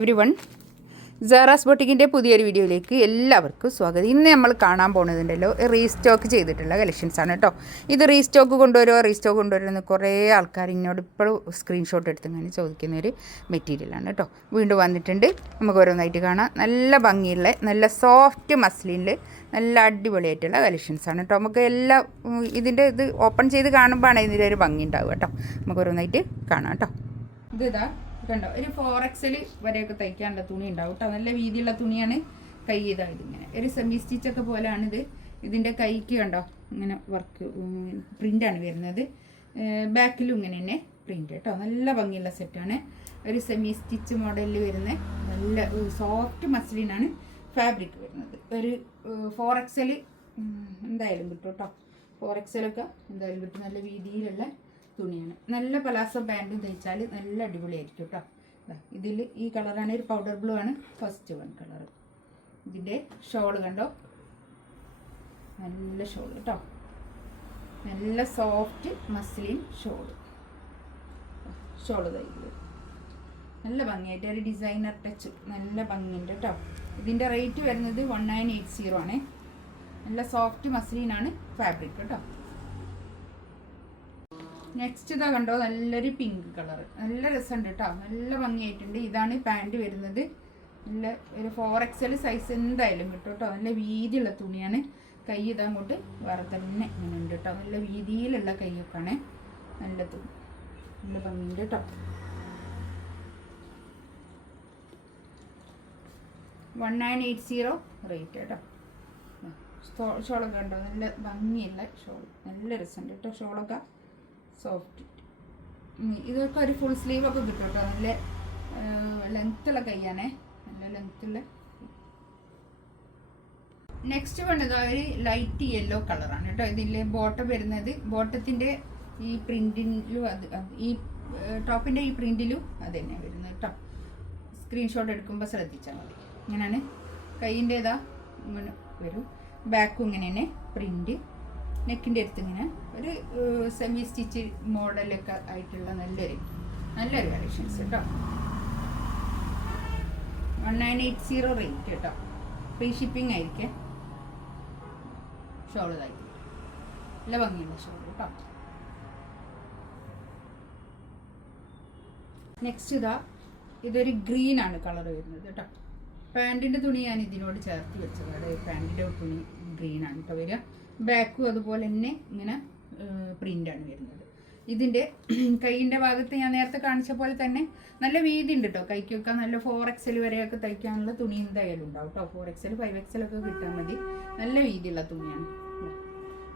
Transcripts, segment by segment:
Everyone, Sara's ബൊട്ടിക്കിൻ്റെ പുതിയൊരു വീഡിയോയിലേക്ക് എല്ലാവർക്കും സ്വാഗതം. ഇന്ന് നമ്മൾ കാണാൻ പോകുന്നതുണ്ടല്ലോ റീസ്റ്റോക്ക് ചെയ്തിട്ടുള്ള കളക്ഷൻസാണ് കേട്ടോ. ഇത് റീസ്റ്റോക്ക് കൊണ്ടുവരുമെന്ന് കുറേ ആൾക്കാർ എന്നോട് ഇപ്പോഴും സ്ക്രീൻഷോട്ട് എടുത്തിങ്ങനെ ചോദിക്കുന്ന ഒരു മെറ്റീരിയലാണ് കേട്ടോ. വീണ്ടും വന്നിട്ടുണ്ട്, നമുക്ക് ഓരോന്നായിട്ട് കാണാം. നല്ല ഭംഗിയുള്ള നല്ല സോഫ്റ്റ് മസ്ലിനിൽ നല്ല അടിപൊളിയായിട്ടുള്ള കളക്ഷൻസാണ് കേട്ടോ. നമുക്ക് എല്ലാം ഇതിൻ്റെ ഇത് ഓപ്പൺ ചെയ്ത് കാണുമ്പോഴാണ് ഇതിൻ്റെ ഒരു ഭംഗി ഉണ്ടാവുക കേട്ടോ. നമുക്ക് ഓരോന്നായിട്ട് കാണാം കേട്ടോ. ഇതാ കണ്ടോ, ഒരു 4XL വരെയൊക്കെ തയ്ക്കാനുള്ള തുണി ഉണ്ടാവും കേട്ടോ. നല്ല വീതിയുള്ള തുണിയാണ്. കൈ ഇതായത് ഇങ്ങനെ ഒരു സെമി സ്റ്റിച്ചൊക്കെ പോലെയാണിത്. ഇതിൻ്റെ കൈക്ക് കണ്ടോ ഇങ്ങനെ വർക്ക് പ്രിൻ്റാണ് വരുന്നത്. ബാക്കിലും ഇങ്ങനെ തന്നെ പ്രിൻ്റ് കേട്ടോ. നല്ല ഭംഗിയുള്ള സെറ്റാണ്. ഒരു സെമി സ്റ്റിച്ച് മോഡലിൽ വരുന്ന നല്ല സോഫ്റ്റ് മസ്ലിനാണ് ഫാബ്രിക് വരുന്നത്. ഒരു 4XL എന്തായാലും കിട്ടും കേട്ടോ. 4XL ഒക്കെ എന്തായാലും കിട്ടും. നല്ല വീതിയിലുള്ള തുണിയാണ്. നല്ല പലാസോ പാൻറ്റും തയ്ച്ചാൽ നല്ല അടിപൊളിയായിരിക്കും കേട്ടോ. ഇതിൽ ഈ കളറാണ്, ഒരു പൗഡർ ബ്ലൂ ആണ് ഫസ്റ്റ് വൺ കളർ. ഇതിൻ്റെ ഷോള് കണ്ടോ, നല്ല ഷോൾ കേട്ടോ. നല്ല സോഫ്റ്റ് മസ്ലിൻ ഷോള് തയ്യൽ നല്ല ഭംഗിയായിട്ട് ഒരു ഡിസൈനർ ടച്ച് നല്ല ഭംഗിയുണ്ട് കേട്ടോ. ഇതിൻ്റെ റേറ്റ് വരുന്നത് 1980 ആണ്. നല്ല സോഫ്റ്റ് മസ്ലിനാണ് ഫാബ്രിക് കേട്ടോ. നെക്സ്റ്റ് ഇതാ കണ്ടോ, നല്ലൊരു പിങ്ക് കളർ, നല്ല രസമുണ്ട് കേട്ടോ. നല്ല ഭംഗിയായിട്ടുണ്ട്. ഇതാണ് പാൻറ് വരുന്നത്. നല്ല ഒരു 4XL സൈസ് എന്തായാലും കിട്ടും കേട്ടോ. നല്ല വീതിയുള്ള തുണിയാണ്. കൈ ഇതാ അങ്ങോട്ട് വേറെ തന്നെ ഇങ്ങനെ ഉണ്ട് കേട്ടോ. നല്ല വീതിയിലുള്ള കൈയൊക്കെയാണ്. നല്ല തുണി, നല്ല ഭംഗിയുണ്ട് കേട്ടോ. 1980 റേറ്റ് കേട്ടോ. ഷോളൊക്കെ കണ്ടോ, നല്ല ഭംഗിയുള്ള ഷോൾ, നല്ല രസമുണ്ട് കേട്ടോ. ഷോളൊക്കെ സോഫ്റ്റ്. ഇതൊക്കെ ഒരു ഫുൾ സ്ലീവ് ഒക്കെ കിട്ടും കേട്ടോ. നല്ല ലെങ്ത്തുള്ള കൈയാണേ, നല്ല ലെങ്ത്തുള്ള. നെക്സ്റ്റ് വേണ്ടത് ഒരു ലൈറ്റ് യെല്ലോ കളറാണ് കേട്ടോ. ഇതിലെ ബോട്ടം വരുന്നത്, ബോട്ടത്തിൻ്റെ ഈ പ്രിൻറ്റിലും ഈ ടോപ്പിൻ്റെ ഈ പ്രിൻറ്റിലും അത് തന്നെ വരുന്നത് കേട്ടോ. സ്ക്രീൻഷോട്ട് എടുക്കുമ്പോൾ ശ്രദ്ധിച്ചാൽ മതി. ഇങ്ങനെയാണ് കൈയിൻ്റെ ഇതാ ഇങ്ങനെ വരും. ബാക്കും ഇങ്ങനെ തന്നെ പ്രിൻറ്റ്. നെക്കിൻ്റെ അടുത്ത് ഇങ്ങനെ ഒരു സെമി സ്റ്റിച്ച് മോഡലൊക്കെ ആയിട്ടുള്ള നല്ലൊരു കളക്ഷൻസ് കേട്ടോ. 1980 റേറ്റ് കേട്ടോ. ഫ്രീ ഷിപ്പിംഗ് ആയിരിക്കും. ഷോൾ ഇതായിരിക്കും, നല്ല ഭംഗിയുള്ള ഷോൾ കേട്ടോ. നെക്സ്റ്റ് ഇതൊരു ഗ്രീനാണ് കളർ വരുന്നത് കേട്ടോ. പാൻറ്റിൻ്റെ തുണി ഞാൻ ഇതിനോട് ചേർത്ത് വെച്ചത്. പാൻറ്റിൻ്റെ തുണി ഗ്രീനാണ് കേട്ടോ വരിക. ബാക്കും അതുപോലെ തന്നെ ഇങ്ങനെ പ്രിൻ്റാണ് വരുന്നത്. ഇതിൻ്റെ കൈയിൻ്റെ ഭാഗത്ത് ഞാൻ നേരത്തെ കാണിച്ച പോലെ തന്നെ നല്ല വീതി ഉണ്ട് കേട്ടോ. കൈക്കൊക്കെ നല്ല 4XL വരെയൊക്കെ തയ്ക്കാനുള്ള തുണി എന്തായാലും ഉണ്ടാവും കേട്ടോ. 4XL 5XL ഒക്കെ കിട്ടാൻ മതി. നല്ല വീതിയുള്ള തുണിയാണ്.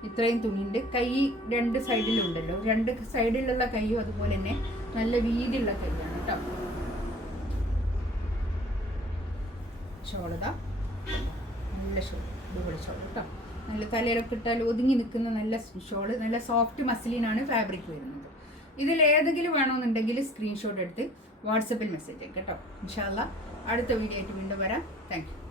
ഇത്രയും തുണിയുണ്ട്. കൈ രണ്ട് സൈഡിലുണ്ടല്ലോ, രണ്ട് സൈഡിലുള്ള കൈയും അതുപോലെ തന്നെ നല്ല വീതിയുള്ള കൈയാണ് കേട്ടോ. ഷോളതാ നല്ല ഷോൾ, അടിപൊളി ഷോൾ കേട്ടോ. നല്ല തലയിലൊക്കെ ഇട്ടാൽ ഒതുങ്ങി നിൽക്കുന്ന നല്ല ഷോള്, നല്ല സോഫ്റ്റ് മസ്ലിനാണ് ഫാബ്രിക് വരുന്നത്. ഇതിൽ ഏതെങ്കിലും വേണമെന്നുണ്ടെങ്കിൽ സ്ക്രീൻഷോട്ട് എടുത്ത് വാട്സപ്പിൽ മെസ്സേജ് കേട്ടോ. ഇൻഷാ അല്ലാഹ് അടുത്ത വീഡിയോ ആയിട്ട് വീണ്ടും വരാം. Thank you.